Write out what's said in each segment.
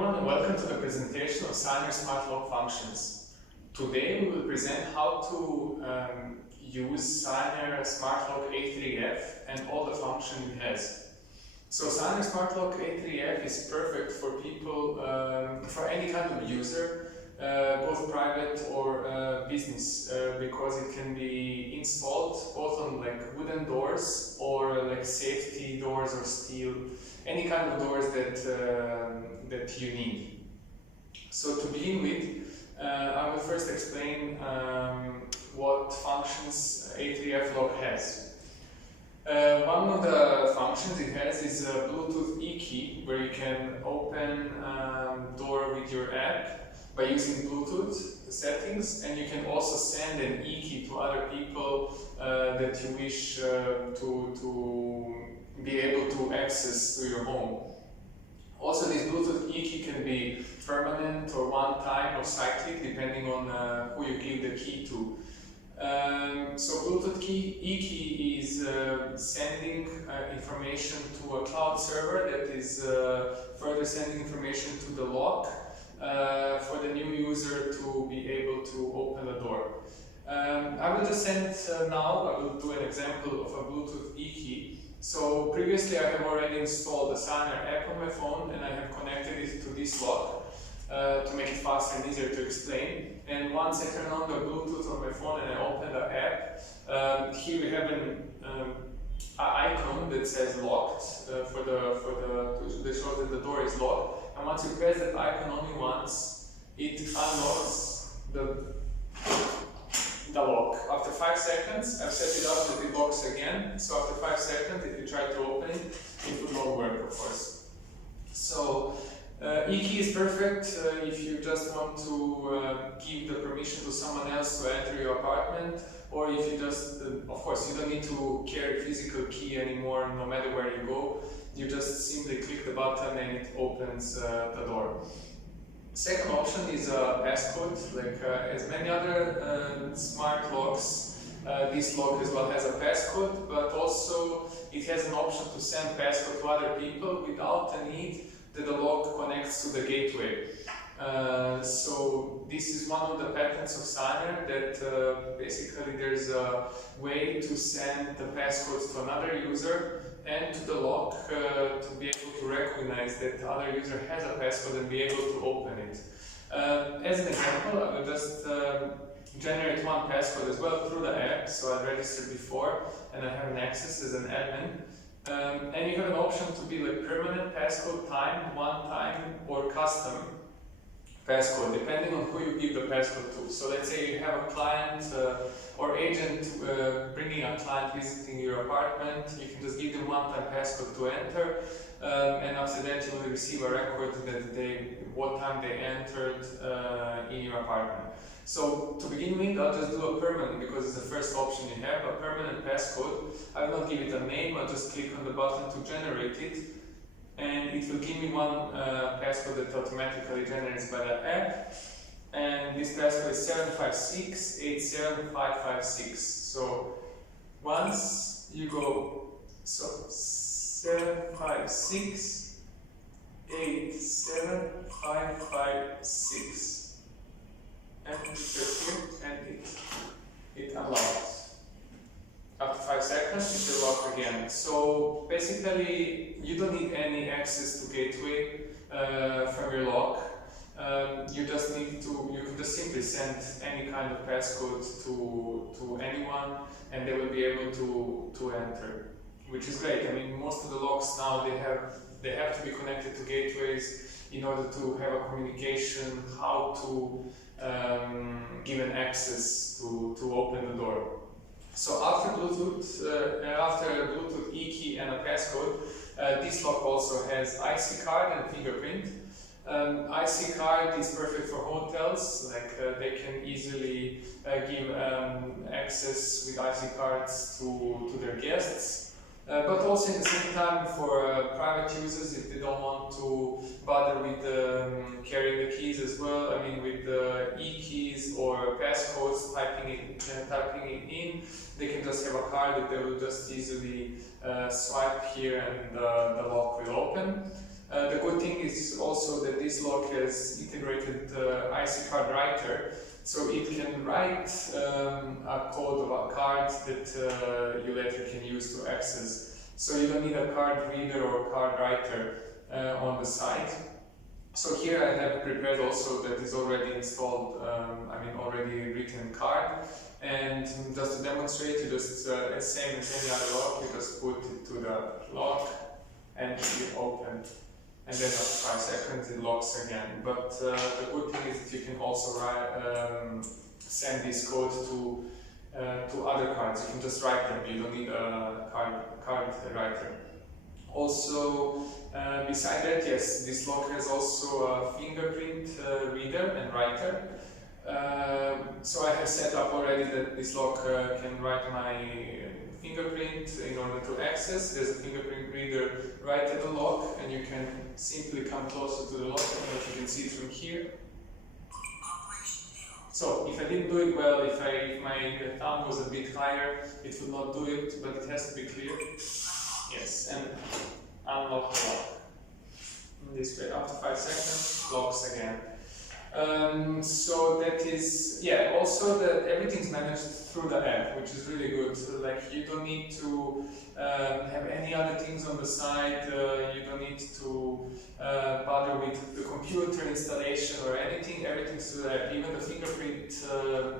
everyone, and welcome to the presentation of Sciener Smart Lock functions. Today we will present how to use Sciener Smart Lock A3F and all the functions it has. So Sciener Smart Lock A3F is perfect for people, for any kind of user, both private or business, because it can be installed both on like wooden doors or like safety doors or steel, any kind of doors that you need. So to begin with, I will first explain what functions A3F lock has. One of the functions it has is a Bluetooth e-key, where you can open door with your app by using Bluetooth settings, and you can also send an e-key to other people that you wish to be able to access to your home. Also, this Bluetooth e-key can be permanent or one-time or cyclic, depending on who you give the key to. So Bluetooth e-key is sending information to a cloud server that is further sending information to the lock for the new user to be able to open the door. I will just send now, I will do an example of a Bluetooth e-key. So previously I have already installed the Sciener app on my phone, and I have connected it to this lock to make it faster and easier to explain. And once I turn on the Bluetooth on my phone and I open the app, here we have an icon that says locked that shows that the door is locked. And once you press that icon only once, it unlocks the lock. After 5 seconds, I've set it up that it locks again. So after 5 seconds, if you try to open it, it will not work, of course. So e-key is perfect if you just want to give the permission to someone else to enter your apartment, or if you just, of course, you don't need to carry physical key anymore, no matter where you go. You just simply click the button and it opens the door. Second option is a passcode. Like as many other smart locks, this lock as well has a passcode, but also it has an option to send passcode to other people without the need that the lock connects to the gateway. So this is one of the patents of Sciener, that basically there's a way to send the passcodes to another user and to the lock to be able to recognize that the other user has a passcode and be able to open it. As an example, I will just generate one passcode as well through the app. So I registered before and I have an access as an admin. And you have an option to be like permanent passcode, time, one time, or custom passcode, depending on who you give the passcode to. So let's say you have a client or agent bringing a client visiting your apartment, you can just give them one-time passcode to enter, and after that you will receive a record that what time they entered in your apartment. So to begin with, I'll just do a permanent, because it's the first option you have, a permanent passcode. I will not give it a name, I'll just click on the button to generate it, and it will give me one passcode that automatically generates by the app. And this passcode is 756-87556. So once you go, so 756-87556, and you click here, and it unlocks. After 5 seconds, it will lock again. So basically, you don't need any access to gateway from your lock. You just need to, you can just simply send any kind of passcode to anyone, and they will be able to enter, which is great. I mean, most of the locks now, they have to be connected to gateways in order to have a communication how to give an access to open the door. So after Bluetooth e-key and a passcode, this lock also has IC card and fingerprint. IC card is perfect for hotels, like they can easily give access with IC cards to their guests. But also in the same time for private users, if they don't want to bother with carrying the keys as well, I mean with the e-keys or passcodes, typing it in, they can just have a card that they will just easily swipe here and the lock will open. The good thing is also that this this lock has integrated IC card writer, so it can write a code of a card that you later can use to access. So you don't need a card reader or card writer on the side. So here I have prepared also that is already installed, already written card. And just to demonstrate, you just, same as any other lock, you just put it to the lock and you open. And then after 5 seconds it locks again. But the good thing is that you can also send this code to other cards. You can just write them, you don't need a card writer. Also, beside that, yes, this lock has also a fingerprint reader and writer. So I have set up already that this lock can write my fingerprint in order to access. There's a fingerprint reader right at the lock, and you can simply come closer to the lock, and you can see it from here. So if I didn't do it well, if my thumb was a bit higher, it would not do it, but it has to be clear. Yes, and unlock the lock. In this way, after 5 seconds, locks again. So that is, yeah, also that everything's managed through the app, which is really good. So, like, you don't need to have any other things on the side, you don't need to bother with the computer installation or anything, everything's through the app. Even the fingerprint,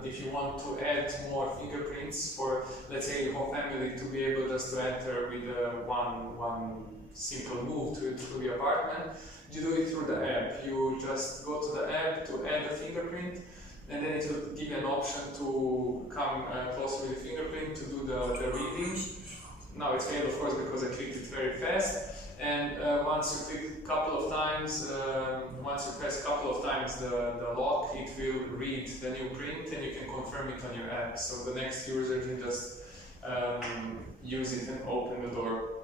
if you want to add more fingerprints for, let's say, your whole family to be able just to enter with one simple move to the apartment, you do it through the app. You just go to the app to add a fingerprint, and then it will give you an option to come closer with the fingerprint to do the reading. Now it's failed, of course, because I clicked it very fast. And once you click a couple of times, once you press a couple of times the lock, it will read the new print, and you can confirm it on your app. So the next user can just use it and open the door.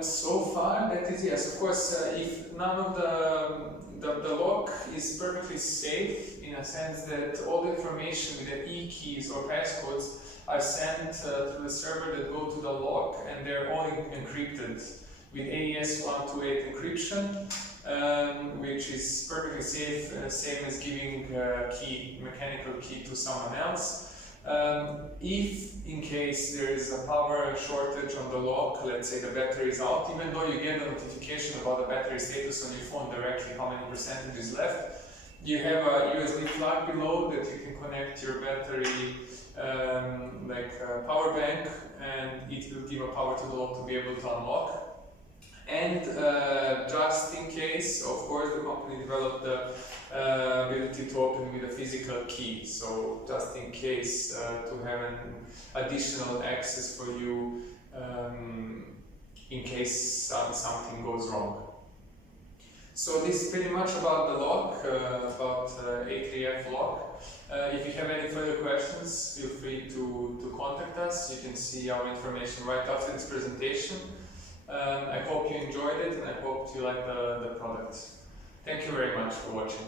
So far, that is, yes, of course, if none of the lock is perfectly safe, in a sense that all the information with the e-keys or passcodes are sent to the server that go to the lock, and they're all encrypted with AES-128 encryption, which is perfectly safe, same as giving a mechanical key to someone else. If in case there is a power shortage on the lock, let's say the battery is out, even though you get a notification about the battery status on your phone directly, how many percentage is left, you have a USB plug below that you can connect your battery, like a power bank, and it will give a power to the lock to be able to unlock. And just in case, of course, the company developed the ability to open with a physical key. So just in case, to have an additional access for you in case something goes wrong. So this is pretty much about the lock, about A3F lock. If you have any further questions, feel free to contact us. You can see our information right after this presentation. I hope you enjoyed it, and I hope you like the product. Thank you very much for watching.